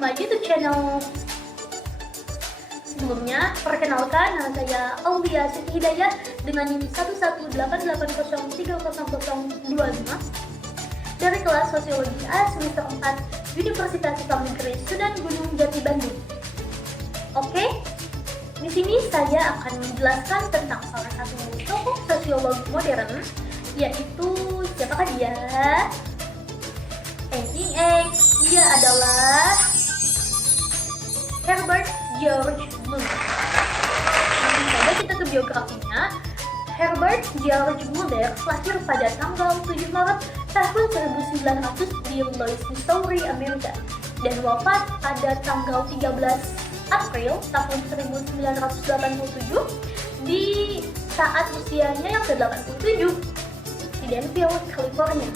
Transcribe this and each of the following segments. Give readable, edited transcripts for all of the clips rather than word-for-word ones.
my YouTube channel. Sebelumnya, perkenalkan nama saya Aulia Siti Hidayah dengan NIM 11880300025 dari kelas Sosiologi A semester 4 Universitas Islam Negeri Sunan Gunung Jati Bandung. Oke, di sini saya akan menjelaskan tentang salah satu tokoh sosiologi modern, yaitu siapakah dia? Dia adalah Herbert George Muller. Langsung saja kita ke biografinya. Herbert George Muller lahir pada tanggal 7 Maret tahun 1900 di Louis, Missouri, Amerika, dan wafat pada tanggal 13 April tahun 1987 di saat usianya yang ke-87 di Danville, California.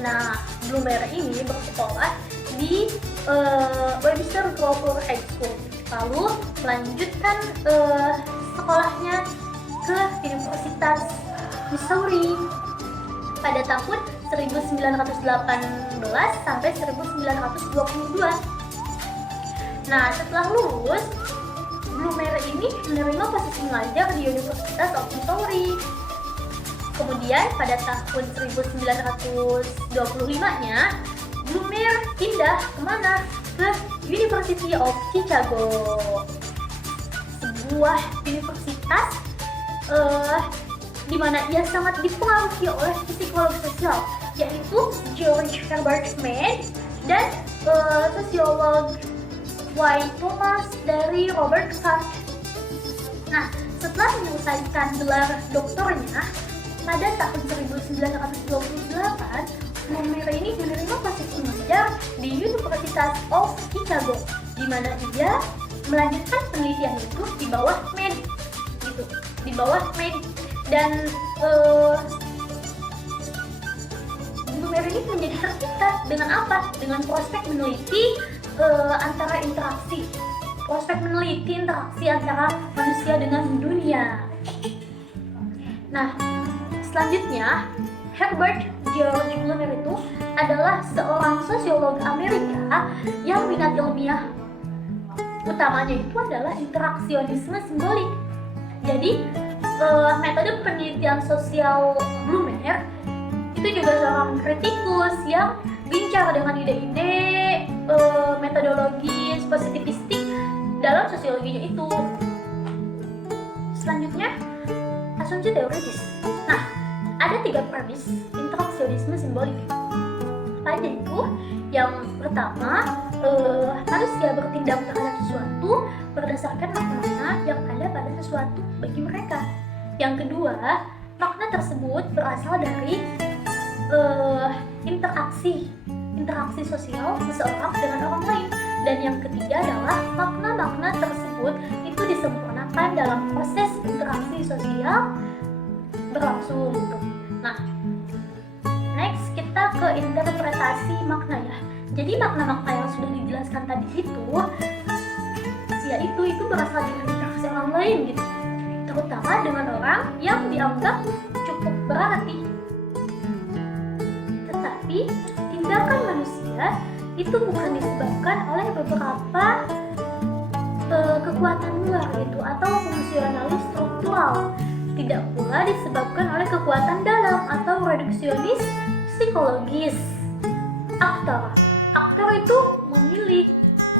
Nah, Muller ini bersekolah di Webster Grover High School, lalu melanjutkan sekolahnya ke Universitas Missouri pada tahun 1918 sampai 1922. Nah, setelah lulus, Muller ini menerima posisi mengajar di Universitas of Missouri. Kemudian pada tahun 1925-nya, Muller pindah kemana? Ke University of Chicago, sebuah universitas di mana ia sangat dipengaruhi oleh psikolog sosial, yaitu George Herbert Mead dan sosiolog Y. Thomas dari Robert Koch. Nah, setelah menyelesaikan gelar doktornya pada tahun 1928, Muller ini menerima posisi mengajar di Universitas of Chicago, di mana ia melanjutkan penelitian itu di bawah Mead, dan Muller ini menjadi terpikat dengan apa? Dengan prospek meneliti interaksi antara manusia dengan dunia. Nah, selanjutnya Herbert George Muller itu adalah seorang sosiolog Amerika yang minat ilmiah utamanya itu adalah interaksionisme simbolik. Jadi metode penelitian sosial Muller itu juga seorang kritikus yang gencar dengan ide-ide metodologi positivistik dalam sosiologinya itu. Selanjutnya, asumsi teoritis. Nah, ada 3 premis interaksionisme simbolik. Apa aja itu? Yang pertama, manusia bertindak terhadap sesuatu berdasarkan makna yang ada pada sesuatu bagi mereka. Yang kedua, makna tersebut berasal dari interaksi sosial seseorang dengan orang lain. Dan yang ketiga adalah makna-makna tersebut itu disempurnakan dalam proses interaksi sosial berlangsung. Nah, next kita ke interpretasi makna ya. Jadi makna-makna yang sudah dijelaskan tadi itu, yaitu itu berasal dari interaksi orang lain gitu, terutama dengan orang yang dianggap cukup berarti. Tetapi tindakan manusia itu bukan disebabkan oleh beberapa kekuatan luar gitu, atau fungsionalis struktural. Tidak pula disebabkan oleh kekuatan dalam atau reduksionis psikologis. Aktor itu memilih,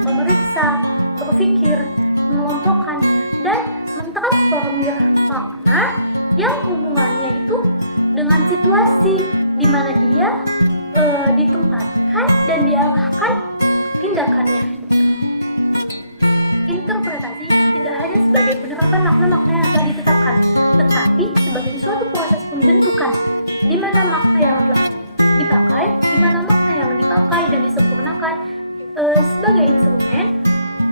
memeriksa, berpikir, mengelompokkan, dan mentransformir makna yang hubungannya itu dengan situasi di mana ia ditempatkan dan diarahkan tindakannya. Interpretasi tidak hanya sebagai penerapan makna-makna yang telah ditetapkan, tetapi sebagai suatu proses pembentukan di mana makna yang dipakai dan disempurnakan sebagai instrumen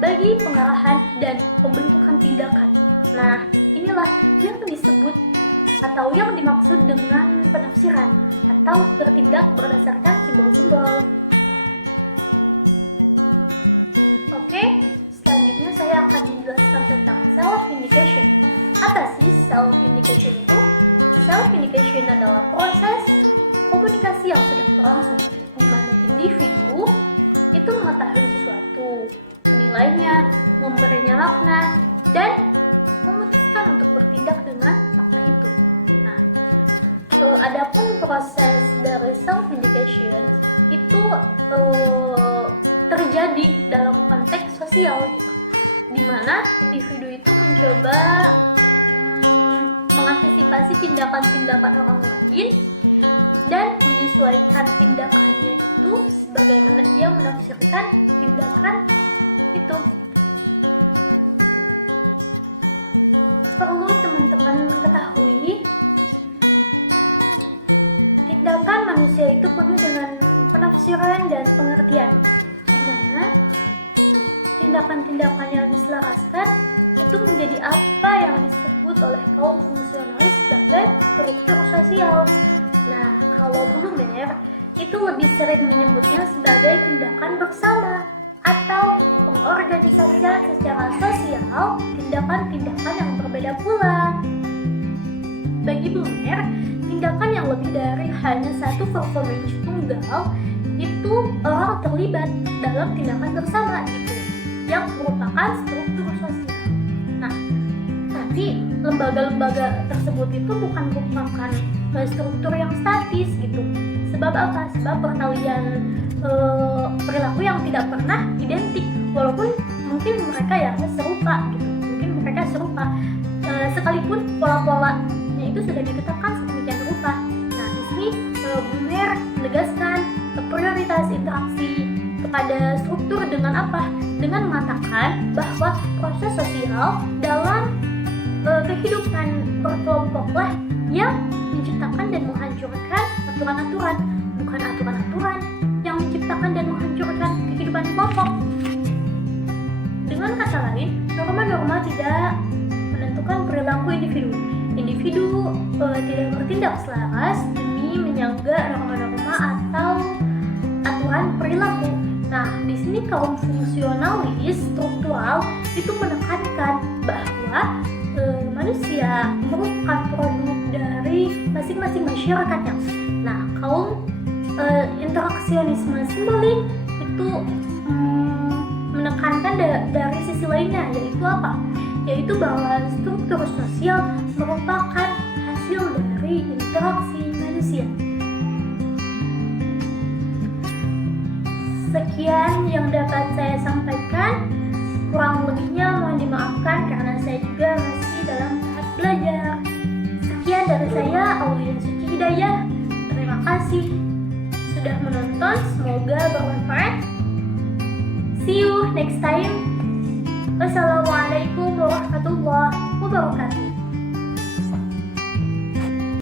bagi pengarahan dan pembentukan tindakan. Nah, inilah yang disebut atau yang dimaksud dengan penafsiran atau bertindak berdasarkan simbol-simbol. Oke, selanjutnya saya akan menjelaskan tentang self-indication. Apa sih self-indication itu? Self-indication adalah proses komunikasi yang sedang berlangsung, di mana individu itu mengetahui sesuatu, menilainya, memberinya makna, dan memutuskan untuk bertindak dengan makna itu. Nah, adapun proses dari self-indication itu terjadi dalam konteks sosial, di mana individu itu mencoba mengantisipasi tindakan-tindakan orang lain dan menyesuaikan tindakannya itu sebagaimana ia menafsirkan tindakan itu. Perlu teman-teman ketahui, tindakan manusia itu penuh dengan penafsiran dan pengertian, di mana tindakan-tindakan yang diselaraskan itu menjadi apa yang disebut oleh kaum fungsionalis sebagai struktur sosial. Nah, kalau Blumer itu lebih sering menyebutnya sebagai tindakan bersama atau pengorganisasian secara sosial tindakan-tindakan yang berbeda pula. Bagi Blumer, tindakan yang lebih dari hanya satu performance tunggal itu orang terlibat dalam tindakan bersama itu yang merupakan struktur sosial. Nah, tapi lembaga-lembaga tersebut itu bukan merupakan struktur yang statis gitu. Sebab apa? Sebab pertalian perilaku yang tidak pernah identik, walaupun mungkin mereka ya serupa gitu. Mungkin mereka serupa sekalipun pola-polanya itu sudah ditetapkan sedemikian rupa. Nah, di sini Blumer menegaskan prioritas interaksi kepada struktur dengan apa? Dengan mengatakan bahwa proses sosial dalam kehidupan berkelompoklah yang menciptakan dan menghancurkan aturan-aturan, bukan aturan-aturan yang menciptakan dan menghancurkan kehidupan kelompok. Dengan kata lain, norma-norma tidak menentukan perilaku individu. Individu tidak bertindak selaras demi menyangga norma-norma atau aturan perilaku. Nah, di sini kaum fungsionalis struktural itu menekankan bahwa manusia merupakan produk dari masing-masing masyarakatnya. Nah, kaum interaksionisme simbolik itu menekankan dari sisi lainnya, yaitu apa? Yaitu bahwa struktur sosial merupakan hasil dari interaksi manusia. Sekian yang dapat saya sampaikan, kurang lebihnya mohon dimaafkan karena saya juga masih dalam tahap belajar. Sekian dari saya, Aulia Suci Hidayah. Terima kasih sudah menonton, semoga bermanfaat. See you next time. Wassalamualaikum warahmatullahi wabarakatuh.